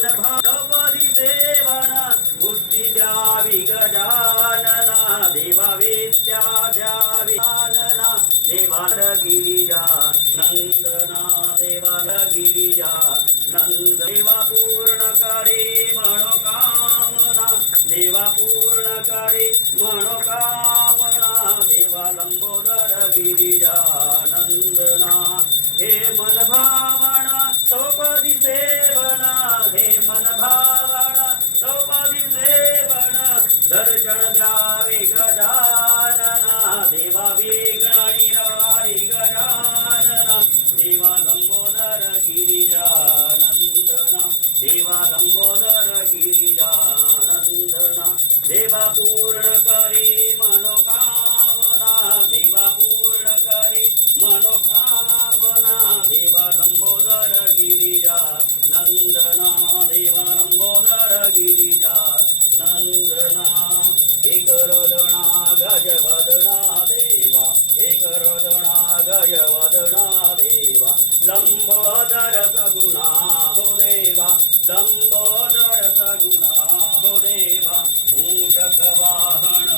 मन भावपदी सेवण बुद्धी द्यावी गजानना देवा विद्या द्यावी आनना देवा गिरिजा नंदना देवा गिरिजा नंद देवा पूर्ण करे मनोकामना देवा पूर्ण करे मनोकामना देवा लंबोदर गिरिजा नंदना हे मन भावना चौपदी सेवना हे मन भावना चौपदी सेवना दर्शन द्यावे गजानना देवा विघ्नाणी रवारी गजानना देवा लंबोदर गिरिजानंदना देवा लंबोदर गिरिजानंदना देवा पूर्ण करे मनोकामना देवा पूर्ण करे मनोकामना देवा लंबोदर गिरिजानंदना देवा लंबोदर गिरिजानंदना एक हृदना गजवदना देवा एक हृदना गजवदना देवा लंबोदर सगुणा हो देवा लंबोदर सगुणा हो देवा मूषक वाहन